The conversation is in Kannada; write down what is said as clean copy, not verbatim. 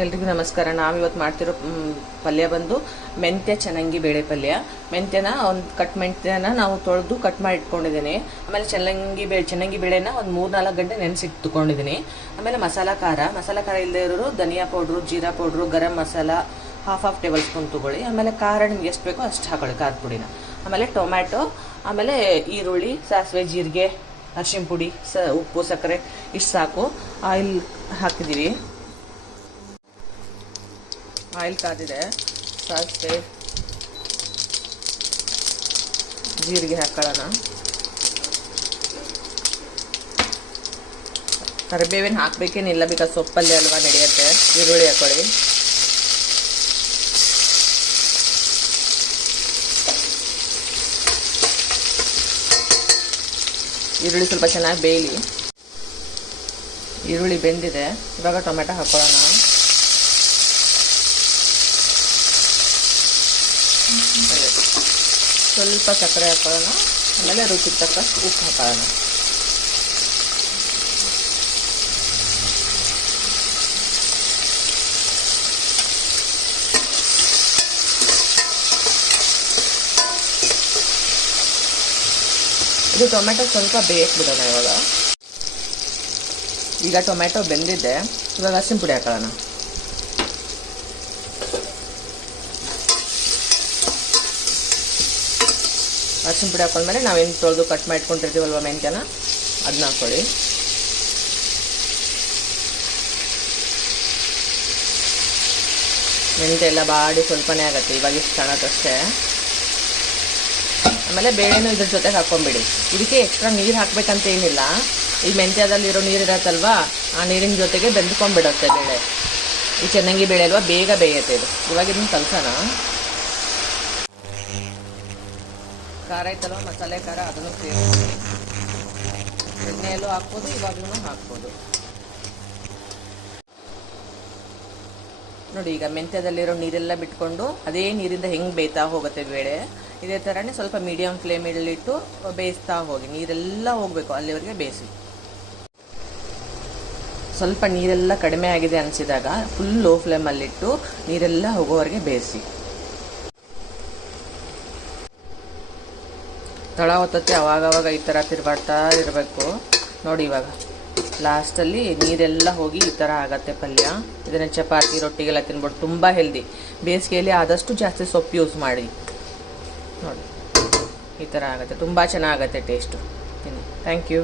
ಎಲ್ರಿಗೂ ನಮಸ್ಕಾರ. ನಾವಿವತ್ತು ಮಾಡ್ತಿರೋ ಪಲ್ಯ ಬಂದು ಮೆಂತ್ಯ ಚೆನ್ನಾಗಿ ಬೇಳೆ ಪಲ್ಯ. ಮೆಂತ್ಯನ ಮೆಂತ್ಯನ ನಾವು ತೊಳೆದು ಕಟ್ ಮಾಡಿ ಇಟ್ಕೊಂಡಿದ್ದೀನಿ. ಆಮೇಲೆ ಚೆನ್ನಾಗಿ ಬೇಳೆನ ಒಂದು 3-4 ಗಂಟೆ ನೆನೆಸಿಟ್ಕೊಂಡಿದ್ದೀನಿ. ಆಮೇಲೆ ಮಸಾಲ ಖಾರ ಇಲ್ಲದೆ ಇರೋರು ಧನಿಯಾ powder, jeera powder, garam masala half table spoon ತೊಗೊಳ್ಳಿ. ಆಮೇಲೆ ಖಾರ ನಿಮ್ಗೆ ಎಷ್ಟು ಬೇಕೋ ಅಷ್ಟು ಹಾಕೊಳ್ಳಿ, ಖಾರದ ಪುಡಿನ. ಆಮೇಲೆ ಟೊಮ್ಯಾಟೊ, ಆಮೇಲೆ ಈರುಳ್ಳಿ, ಸಾಸಿವೆ, ಜೀರಿಗೆ, ಅರಿಶಿನ ಪುಡಿ, ಉಪ್ಪು, ಸಕ್ಕರೆ ಇಷ್ಟು ಸಾಕು. ಆಯಿಲ್ ಹಾಕಿದ್ದೀವಿ. ಆಯಿಲ್ ಕಾದಿದೆ. ಸಾಸಿವೆ, ಜೀರಿಗೆ ಹಾಕೊಳ್ಳೋಣ. ಕರಿಬೇವಿನ ಹಾಕ್ಬೇಕೇನಿಲ್ಲ, ಬಿಕಾಸ್ ಸೊಪ್ಪಲ್ಲಿ ಅಲ್ವಾ ನಡೆಯುತ್ತೆ. ಈರುಳ್ಳಿ ಹಾಕೊಳ್ಳಿ. ಈರುಳ್ಳಿ ಸ್ವಲ್ಪ ಚೆನ್ನಾಗಿ ಬೇಯಲಿ. ಈರುಳ್ಳಿ ಬೆಂದಿದೆ. ಇವಾಗ ಟೊಮೆಟೊ ಹಾಕೊಳ್ಳೋಣ. ಸ್ವಲ್ಪ ಸಕ್ಕರೆ ಹಾಕೊಳ್ಳೋಣ. ಆಮೇಲೆ ರುಚಿಗೆ ತಕ್ಕಷ್ಟು ಉಪ್ಪು ಹಾಕೊಳ್ಳೋಣ. ಇದು ಟೊಮೆಟೊ ಸ್ವಲ್ಪ ಬೇಯಕ್ಕೆ ಬಿಡೋಣ. ಈಗ ಟೊಮೆಟೊ ಬೆಂದಿದೆ. ಇವಾಗ ಅರಿಶಿನ ಪುಡಿ ಹಾಕೊಳ್ಳೋಣ. ಅರಿಶಿನ ಪುಡಿ ಹಾಕೊಂಡ್ಮೇಲೆ ನಾವೇನು ತೊಳೆದು ಕಟ್ ಮಾಡಿ ಇಟ್ಕೊಂಡಿರ್ತೀವಲ್ವ ಮೆಂತ್ಯನ, ಅದನ್ನ ಹಾಕೊಳ್ಳಿ. ಮೆಂತ್ಯ ಎಲ್ಲ ಬಾಡಿ ಸ್ವಲ್ಪನೇ ಆಗುತ್ತೆ, ಇವಾಗ ಇಷ್ಟು ಕಾಣತ್ತಷ್ಟೇ. ಆಮೇಲೆ ಬೇಳೆನೂ ಇದ್ರ ಜೊತೆಗೆ ಹಾಕ್ಕೊಂಬಿಡಿ. ಇದಕ್ಕೆ ಎಕ್ಸ್ಟ್ರಾ ನೀರು ಹಾಕ್ಬೇಕಂತ ಏನಿಲ್ಲ. ಈ ಮೆಂತ್ಯದಲ್ಲಿರೋ ನೀರು ಇರತ್ತಲ್ವಾ, ಆ ನೀರಿನ ಜೊತೆಗೆ ಬೆಂದ್ಕೊಂಡ್ಬಿಡುತ್ತೆ ಬೇಳೆ. ಈ ಚೆನ್ನಾಗಿ ಬೇಳೆ ಅಲ್ವಾ, ಬೇಗ ಬೇಯುತ್ತೆ ಇದು. ಇವಾಗ ಇದನ್ನ ಕಲಸೋಣ. ಖಾರ ಐತಲ್ವ, ಮಸಾಲೆ ಖಾರ, ಅದನ್ನು ಸೇರಿಸಿ ಎಣ್ಣೆಯಲ್ಲೂ ಹಾಕ್ಬೋದು, ಇವಾಗಲೂ ಹಾಕ್ಬೋದು. ನೋಡಿ, ಈಗ ಮೆಂತ್ಯದಲ್ಲಿರೋ ನೀರೆಲ್ಲ ಬಿಟ್ಕೊಂಡು ಅದೇ ನೀರಿಂದ ಹೆಂಗೆ ಬೇಯ್ತಾ ಹೋಗುತ್ತೆ ಬೇಳೆ, ಇದೇ ಥರನೇ ಸ್ವಲ್ಪ ಮೀಡಿಯಮ್ ಫ್ಲೇಮಲ್ಲಿಟ್ಟು ಬೇಯಿಸ್ತಾ ಹೋಗಿ. ನೀರೆಲ್ಲ ಹೋಗಬೇಕು, ಅಲ್ಲಿವರೆಗೆ ಬೇಯಿಸಿ. ಸ್ವಲ್ಪ ನೀರೆಲ್ಲ ಕಡಿಮೆ ಆಗಿದೆ ಅನಿಸಿದಾಗ ಫುಲ್ ಲೋ ಫ್ಲೇಮಲ್ಲಿಟ್ಟು ನೀರೆಲ್ಲ ಹೋಗೋವರೆಗೆ ಬೇಯಿಸಿ. ತಳ ಹೊತ್ತತ್ತೆ ಅವಾಗವಾಗ ಈ ಥರ ತಿರುಗಾಡ್ತಾ ಇರಬೇಕು. ನೋಡಿ, ಇವಾಗ ಲಾಸ್ಟಲ್ಲಿ ನೀರೆಲ್ಲ ಹೋಗಿ ಈ ಥರ ಆಗತ್ತೆ ಪಲ್ಯ. ಇದನ್ನು ಚಪಾತಿ, ರೊಟ್ಟಿಗೆಲ್ಲ ತಿನ್ಬೋದು. ತುಂಬ ಹೆಲ್ದಿ. ಬೇಸಿಗೆಯಲ್ಲಿ ಆದಷ್ಟು ಜಾಸ್ತಿ ಸೊಪ್ಪು ಯೂಸ್ ಮಾಡಿ. ನೋಡಿ, ಈ ಥರ ಆಗುತ್ತೆ. ತುಂಬ ಚೆನ್ನಾಗತ್ತೆ ಟೇಸ್ಟು. Thank you.